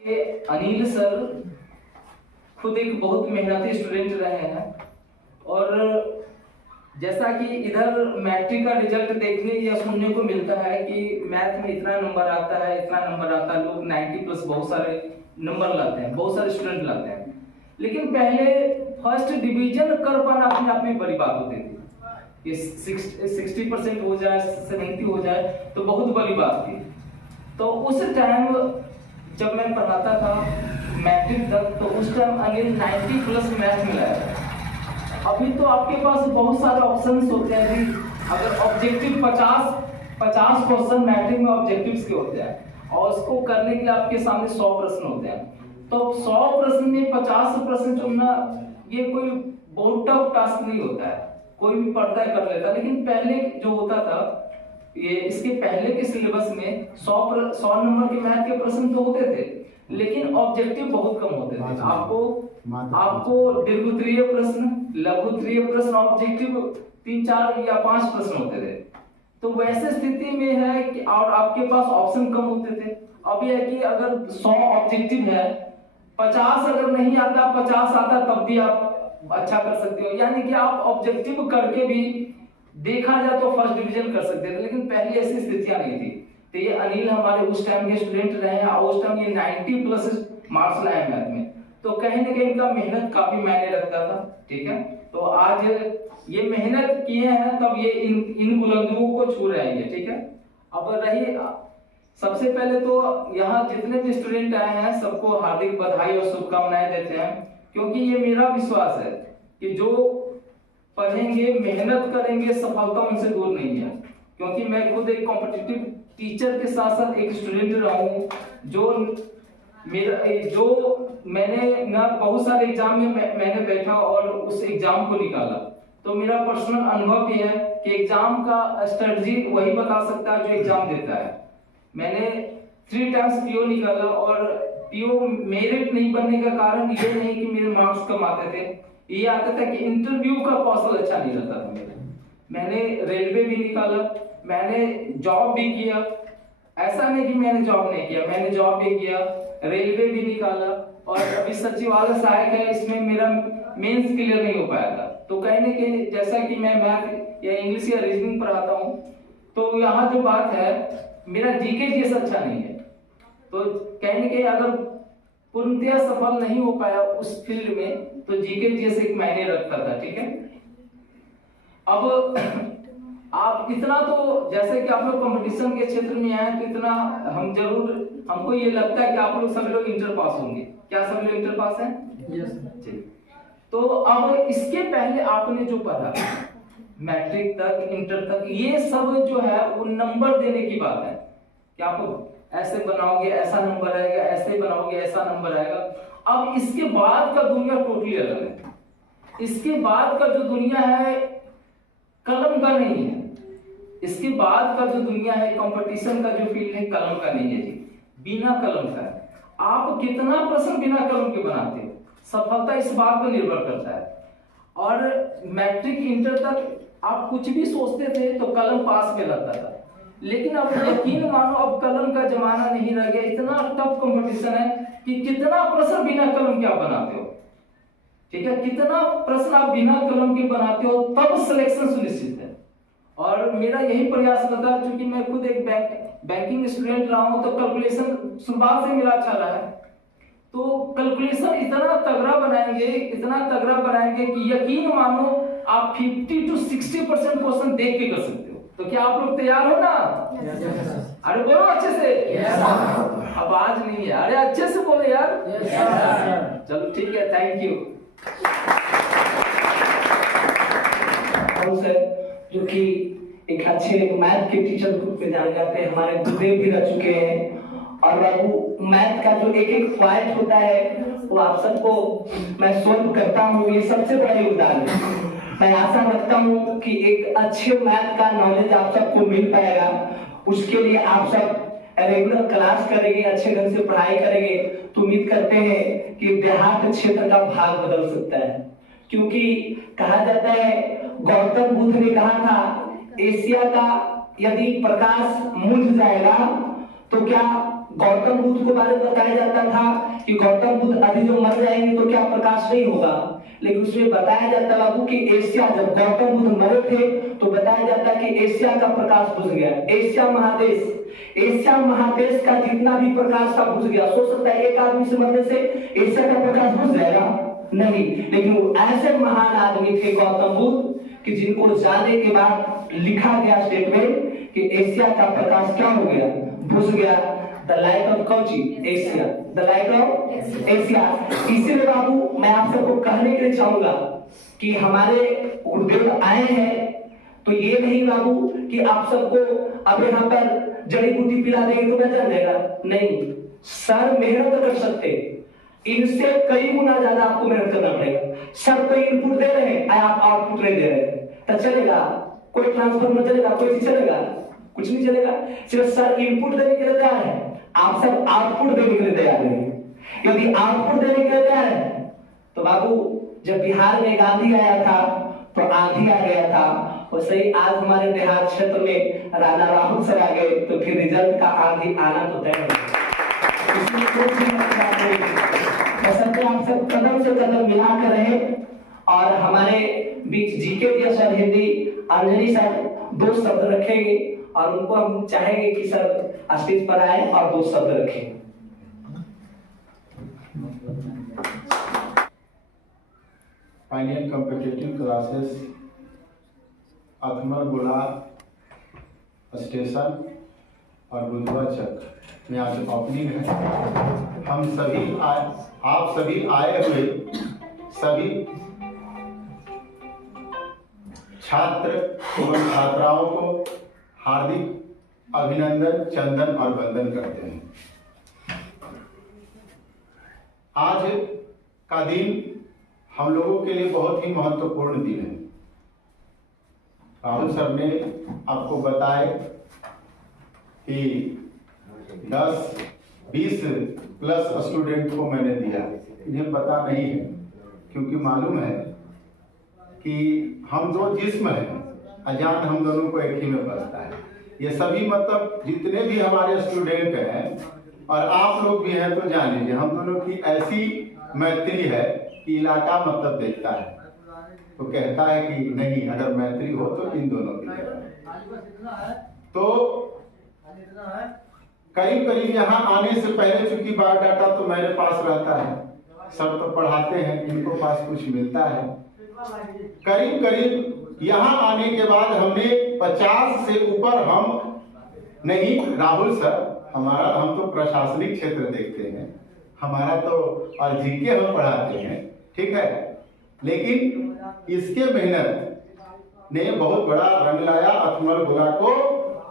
Anil sir खुद एक बहुत मेहनती स्टूडेंट रहे हैं और जैसा कि इधर मैट्रिक का रिजल्ट देखने या सुनने को मिलता है कि मैथ में इतना नंबर आता है, इतना नंबर आता है, लोग 90 प्लस बहुत सारे नंबर लाते हैं, बहुत सारे स्टूडेंट लाते हैं। लेकिन पहले फर्स्ट डिवीजन कर पाना अपने आप में बड़ी बात होती थी। ये 60% हो जाए, 70 हो जाए तो बहुत बड़ी बात थी। तो उस टाइम जब मैं पढ़ाता था मैट्रिक तक, तो उस टाइम अनिल 90 प्लस मैथ में लाया था। अभी तो आपके पास बहुत सारे ऑप्शंस होते हैं जी। अगर ऑब्जेक्टिव 50 क्वेश्चन मैट्रिक में ऑब्जेक्टिव्स के होते हैं और उसको करने के लिए आपके सामने 100 प्रश्न होते हैं, तो 100 प्रश्न में 50 प्रश्न चुनना ये कोई बहुत टफ टास्क नहीं होता है, कोई भी पढ़ता है कर लेता है। लेकिन पहले जो होता था, ये इसके पहले के सिलेबस में 100 नंबर के मैथ के प्रश्न तो होते थे, लेकिन ऑब्जेक्टिव बहुत कम होते थे। आपको दीर्घोत्तरीय प्रश्न, लघुत्तरीय प्रश्न, ऑब्जेक्टिव 3, 4 या 5 प्रश्न होते थे। तो वैसे स्थिति में है कि और आपके पास ऑप्शन कम होते थे। अब यह है कि अगर 100 ऑब्जेक्टिव है, 50 अगर नहीं आता, 50 आता तब भी आप अच्छा कर सकते हो। यानी कि आप ऑब्जेक्टिव करके भी देखा जाए तो फर्स्ट डिवीजन कर सकते थे, लेकिन पहले ऐसी स्थितियां नहीं थी। तो ये अनिल हमारे उस टाइम के स्टूडेंट रहे हैं और उस टाइम ये 90 प्लस मार्क्स लाए मैथ में। तो कहीं ना कहीं इनका मेहनत काफी मायने रखता था, ठीक है। तो आज ये मेहनत किए हैं तब ये इन बुलंदियों को छू रहे हैं, ठीक है। अब रही सबसे पहले तो यहाँ जितने भी स्टूडेंट आए हैं सबको हार्दिक बधाई और शुभकामनाएं देते हैं, क्योंकि ये मेरा विश्वास है कि जो पढ़ेंगे, मेहनत करेंगे, सफलता उनसे दूर नहीं है। क्योंकि मैं खुद एक कॉम्पिटिटिव टीचर के साथ साथ एक स्टूडेंट रहा हूँ, जो मैंने ना बहुत सारे एग्जाम में मैंने बैठा और उस एग्जाम को निकाला। तो मेरा पर्सनल अनुभव ये है कि एग्जाम का स्ट्रेटजी वही बता सकता है जो एग्जाम देता है। मैंने 3 टाइम्स पीओ निकाला और पीओ मेरिट नहीं बनने का कारण ये नहीं कि मेरे मार्क्स कम आते थे, ये आता था कि इंटरव्यू का कौशल अच्छा नहीं रहता था मेरा। मैंने रेलवे भी निकाला, मैंने जॉब भी किया, ऐसा नहीं कि मैंने जॉब नहीं किया, मैंने जॉब भी किया, रेलवे भी निकाला और अभी सचिवालय सहायक है, इसमें मेरा मेंस क्लियर नहीं हो पाया था। तो कहीं ना कहीं जैसा कि मैं मैथ या इंग्लिश या रीजनिंग पढ़ाता हूँ, तो यहाँ जो बात है मेरा जीके जीएस अच्छा नहीं है। तो कहीं ना कहीं अगर पूर्णतया सफल नहीं हो पाया उस फील्ड में, तो जीके जीएस एक मायने रखता था, ठीक है। अब आप इतना तो जैसे कि आप लोग कंपटीशन के क्षेत्र में आए तो इतना हमको ये लगता है कि आप लोग सभी लोग इंटर पास होंगे। क्या सभी लोग इंटर पास हैं? यस। तो अब इसके पहले आपने जो पढ़ा मैट्रिक तक, इंटर तक, ये सब जो है वो नंबर देने की बात है कि आप ऐसे बनाओगे ऐसा नंबर आएगा, ऐसे बनाओगे ऐसा नंबर आएगा। अब इसके बाद का दुनिया टोटली अलग है। इसके बाद का जो दुनिया है कलम का नहीं है। इसके बाद का जो दुनिया है, कंपटीशन का जो फील्ड है, कलम का नहीं है जी, बिना कलम का है। आप कितना प्रश्न बिना कलम के बनाते हो, सफलता इस बात पर निर्भर करता है। और मैट्रिक इंटर तक आप कुछ भी सोचते थे तो कलम पास में लगता था, लेकिन अब यकीन मानो अब कलम का जमाना नहीं रह गया। इतना टफ कंपटीशन है कि कितना प्रश्न बिना कलम के आप बनाते हो, ठीक है, कितना प्रश्न आप बिना कलम के बनाते हो, तब सिलेक्शन सुनिश्चित है। और मेरा यही प्रयास रहता है, क्योंकि मैं खुद एक बैंकिंग स्टूडेंट रहा हूं, तो कैलकुलेशन शुरुआत से मेरा अच्छा रहा है। तो कैलकुलेशन इतना तगड़ा बनाएंगे कि यकीन मानो आप 50 to 60% क्वेश्चन देख के कर सकते हो। तो क्या आप लोग तैयार हो ना? अरे बोलो अच्छे से। आवाज नहीं है, अरे अच्छे से बोलो यार। चलो ठीक है, थैंक यू। जो कि एक अच्छे मैथ के टीचर के रूप में जाने जाते हैं, हमारे गुरुदेव भी रह चुके हैं। और बाबू मैथ का जो एक पॉइंट होता है वो आप सबको मैं सॉल्व करता हूँ, ये सबसे बड़ा योगदान है। मैं आशा रखता हूँ कि एक अच्छे मैथ का नॉलेज आप सबको मिल पाएगा। उसके लिए आप सब रेगुलर क्लास करेंगे, अच्छे ढंग से पढ़ाई करेंगे, तो उम्मीद करते हैं कि देहात क्षेत्र का भाग बदल सकता है। क्योंकि कहा जाता है, गौतम बुद्ध ने कहा था, एशिया का यदि प्रकाश मुझ जाएगा तो क्या गौतम बुद्ध के बारे में बताया जाता था कि गौतम बुद्ध अभी जो मर जाएंगे तो क्या प्रकाश नहीं होगा, लेकिन उसमें बताया जाता बाबू कि एशिया, जब गौतम बुद्ध मरे थे तो बताया जाता कि एशिया का प्रकाश बुझ गया। एशिया महादेश का जितना भी प्रकाश था बुझ गया। सोच सकता है एक आदमी से मरने से एशिया का प्रकाश बुझ जाएगा? नहीं, लेकिन वो ऐसे महान आदमी थे गौतम बुद्ध कि जिनको जाने के बाद लिखा गया स्टेटमेंट कि एशिया का प्रकाश क्या हो गया, बुझ गया। The light of Cauchy, Asia, the light of Asia. इसीलिए बाबू मैं आप सबको कहने के लिए चाहूंगा कि हमारे गुरुदेव आए हैं तो ये नहीं बाबू कि आप सबको अब यहाँ पर जड़ी बूटी पिला देंगे तो मैं जान जाएगा, नहीं। सर मेहनत कर सकते, इनसे कई गुना ज्यादा आपको मेहनत करना पड़ेगा। सर तो इनपुट दे रहे हैं, आप आउटपुट नहीं दे रहे हैं, तो चलेगा? कोई ट्रांसफॉर्मर चलेगा? कोई चीज चलेगा? कुछ नहीं चलेगा। सिर्फ सर इनपुट देने के लिए तैयार है, आप सब आउटपुट देने के लिए तैयार नहीं। यदि आउटपुट देने के लिए तैयार है तो बाबू जब बिहार में गांधी आया था तो आंधी आ गया था, वैसे ही आज हमारे देहात क्षेत्र में राणा राहुल सर आ गए तो फिर रिजल्ट का आंधी आना तो तय है। इसमें कोई भी मसला नहीं है। सबसे आप सब कदम से कदम मिला कर रहे। और हमारे बीच जीके दिया सर, हिंदी अंजलि सर 2 शब्द रखेंगे और उनको हम चाहेंगे कि सर स्टेज पर आए और 2 शब्द रखें। फाइनल कॉम्पिटिटिव क्लासेस अथमर गोला स्टेशन और बुधवा चक में आज ओपनिंग है। हम सभी आप सभी आए हुए सभी छात्र एवं छात्राओं को हार्दिक अभिनंदन, चंदन और वंदन करते हैं। आज का दिन हम लोगों के लिए बहुत ही महत्वपूर्ण दिन है। राहुल सर ने आपको बताए कि 10-20 प्लस स्टूडेंट को मैंने दिया। इन्हें पता नहीं है, क्योंकि मालूम है कि हम 2 जिस्म हैं, अजान हम दोनों को एक ही में बसता है। ये सभी मतलब जितने भी हमारे स्टूडेंट हैं और आप लोग भी हैं तो जान लीजिए हम दोनों की ऐसी मैत्री है कि इलाका मतलब देखता है तो कहता है कि नहीं, अगर मैत्री हो तो इन दोनों की तरह। तो करीब करीब यहाँ आने से पहले चूंकि बायोडाटा तो मेरे पास रहता है, सब तो पढ़ाते हैं, इनको पास कुछ मिलता है। करीब करीब यहाँ आने के बाद हमने 50 से ऊपर हम नहीं, राहुल सर हमारा, हम तो प्रशासनिक क्षेत्र देखते हैं, हमारा तो और जीके हम पढ़ाते हैं, ठीक है, लेकिन इसके मेहनत ने बहुत बड़ा रंग लाया। अथमल गोला को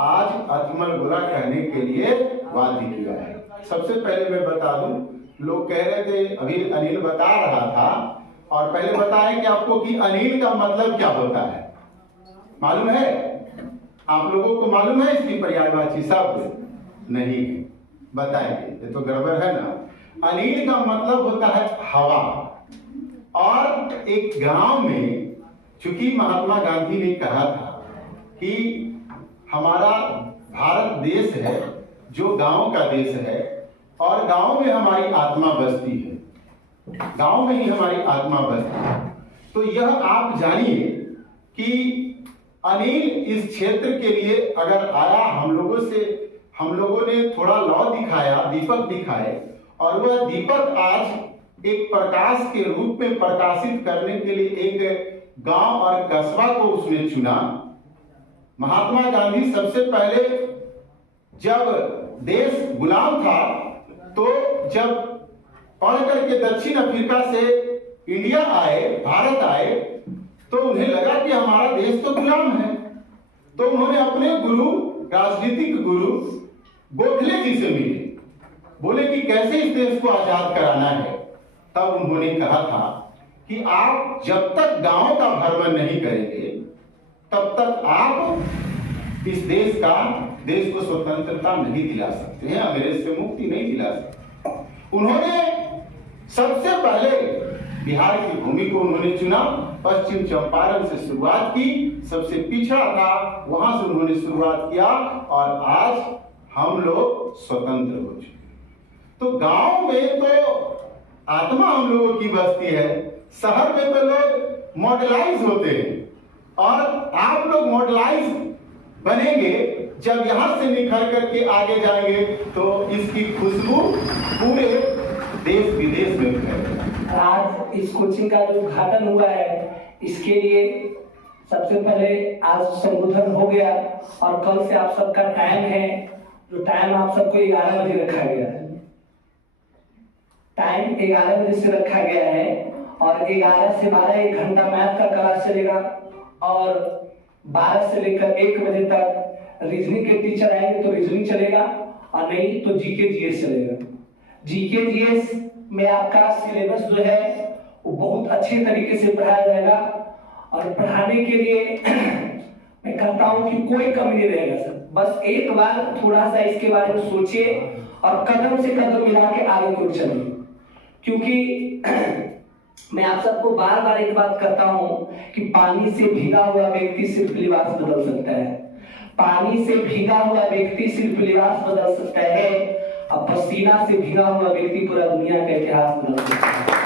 आज अथमल गोला कहने के लिए बाध्य किया है। सबसे पहले मैं बता दूं, लोग कह रहे थे, अभी अनिल बता रहा था और पहले बताएं कि आपको कि अनिल का मतलब क्या होता है, मालूम है? आप लोगों को मालूम है इसकी पर्यायवाची शब्द? नहीं बताएंगे, ये तो गड़बड़ है ना। अनिल का मतलब होता है हवा। और एक गांव में, चूंकि महात्मा गांधी ने कहा था कि हमारा भारत देश है जो गांव का देश है और गांव में हमारी आत्मा बसती है, गांव में ही हमारी आत्मा बसती है। तो यह आप जानिए कि अनिल इस क्षेत्र के लिए अगर आया, हम लोगों ने थोड़ा लौ दिखाया, दीपक दिखाए, और वह दीपक आज एक प्रकाश के रूप में प्रकाशित करने के लिए एक गांव और कस्बा को उसने चुना। महात्मा गांधी सबसे पहले जब देश गुलाम था तो जब पढ़ करके दक्षिण अफ्रीका से इंडिया आए, भारत आए, तो उन्हें लगा कि हमारा देश तो गुलाम है। तो उन्होंने अपने गुरु, राजनीतिक गुरु गोखले जी से मिले, बोले कि कैसे इस देश को आजाद कराना है। तब उन्होंने कहा था कि आप जब तक गांव का भ्रमण नहीं करेंगे तब तक आप इस देश को स्वतंत्रता नहीं दिला सकते हैं, अंग्रेज से मुक्ति नहीं दिला सकते। उन्होंने सबसे पहले बिहार की भूमि को उन्होंने चुना, पश्चिम चंपारण से शुरुआत की, सबसे पिछड़ा था वहां से उन्होंने शुरुआत किया और आज हम लोग स्वतंत्र हो चुके हैं। तो गांव में तो आत्मा हम लोगों की बसती है, शहर में तो लोग मॉडलाइज होते हैं, और आप लोग मॉडलाइज बनेंगे जब यहां से निखर करके आगे जाएंगे तो इसकी खुशबू पूरे देश विदेश में फैलेगी। आज इस कोचिंग का जो उद्घाटन हुआ है, इसके लिए सबसे पहले आज संबोधन हो गया, और कल से आप सबका टाइम है, जो टाइम आप सबको 11 बजे रखा गया है। टाइम 11 बजे से रखा गया है, और 11 से 12 1 घंटा मैथ का क्लास चलेगा, और 12 से लेकर 1 बजे तक रीजनिंग के टीचर आएंगे तो रीजनिंग चलेगा, और नहीं तो जीके जीएस चलेगा। जीके जीएस में आपका सिलेबस जो है वो बहुत अच्छे तरीके से पढ़ाया जाएगा, और पढ़ाने के लिए मैं कहता हूं कि कोई कमी नहीं रहेगा सर। बस एक बार थोड़ा सा इसके बारे में सोचिए और कदम से कदम मिला के आगे को चलिए, क्योंकि मैं आप सबको बार बार एक बात कहता हूं कि पानी से भीगा हुआ व्यक्ति सिर्फ लिबास बदल सकता है। पानी से भीगा हुआ व्यक्ति सिर्फ लिबास बदल सकता है, और पसीना से भीगा हुआ व्यक्ति पूरा दुनिया का इतिहास बदल सकता है।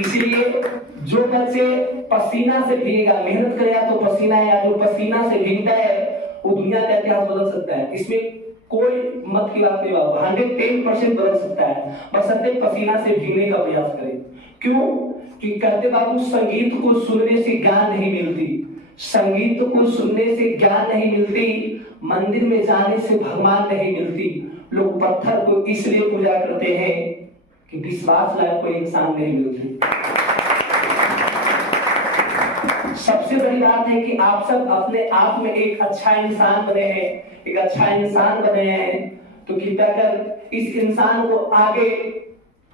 इसीलिए जो बच्चे पसीना से भीगेगा, मेहनत करेगा तो पसीना, या जो पसीना से भीगता है वो दुनिया का इतिहास बदल सकता है। इसमें कोई मत की बात नहीं होगा, 110% बदल सकता है, बशर्ते पसीना से भीगने का प्रयास करें। क्यों? क्योंकि कहते बाबू, संगीत को सुनने से ज्ञान नहीं मिलती, संगीत को सुनने से ज्ञान नहीं मिलती, मंदिर में जाने से भगवान नहीं मिलती। लोग पत्थर को इसलिए पूजा करते हैं कि विश्वास लायक कोई इंसान नहीं मिलती। सबसे बड़ी बात है कि आप सब अपने आप में एक अच्छा इंसान बने हैं, एक अच्छा इंसान बने हैं, तो कृपया कर इस इंसान को आगे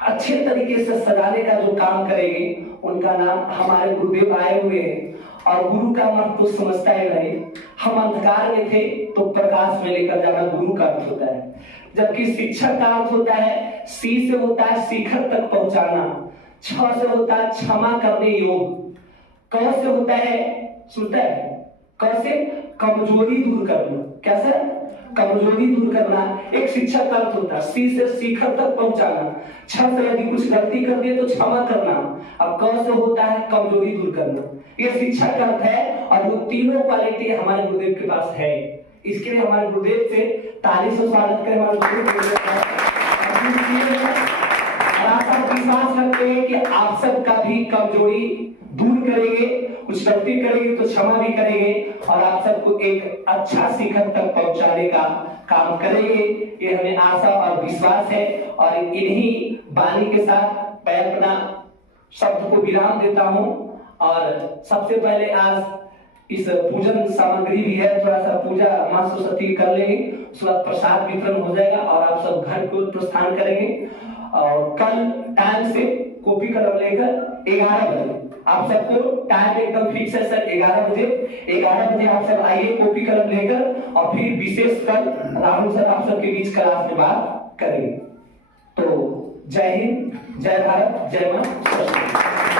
अच्छे तरीके से सजाने का जो काम करेंगे, उनका नाम हमारे गुरुदेव आए हुए हैं, और गुरु का महत्व तो समझता ही नहीं। हम अंधकार में थे तो प्रकाश में लेकर जाना गुरु का अर्थ होता है, जबकि शिक्षक का अर्थ होता है, सी से होता है शिखर तक पहुंचाना, छ से होता है क्षमा करने योग, क से होता है, सुनता है, क से कमजोरी दूर करना। कैसे? कमजोरी दूर करना एक शिक्षक का अर्थ होता है। सी से शिखर तक पहुंचाना, छ से यदि कुछ गलती कर दिए तो क्षमा करना, और क से होता है कमजोरी दूर करना। ये शिक्षक का अर्थ है, और वो तीनों क्वालिटी हमारे गुरुदेव के पास है। इसके लिए हमारे गुरुदेव से ताली से स्वागत करें। हमारे गुरुदेव विश्वास करते हैं कि आप सबका भी कमजोरी दूर करेंगे, कुछ गलती करेंगे तो क्षमा भी करेंगे, और आप सबको एक अच्छा शिखर तक पहुंचाने का काम करेंगे। ये हमें आशा और विश्वास है, और इन्हीं वाणी के साथ मैं अपना शब्द को विराम देता हूं। और सबसे पहले आज इस पूजन सामग्री भी है, थोड़ा सा पूजा मां सरस्वती कर लेंगे, उसके बाद प्रसाद वितरण हो जाएगा और आप सब घर को प्रस्थान करेंगे। और कल टाइम से कॉपी कलम लेकर 11 बजे आप सबको टाइम एकदम फिक्स है सर, 11 बजे आप सब आइए कॉपी कलम लेकर, और फिर विशेष कर राहुल सर आप सबके बीच क्लास में बात करेंगे। तो जय हिंद, जय भारत, जय मां सरस्वती।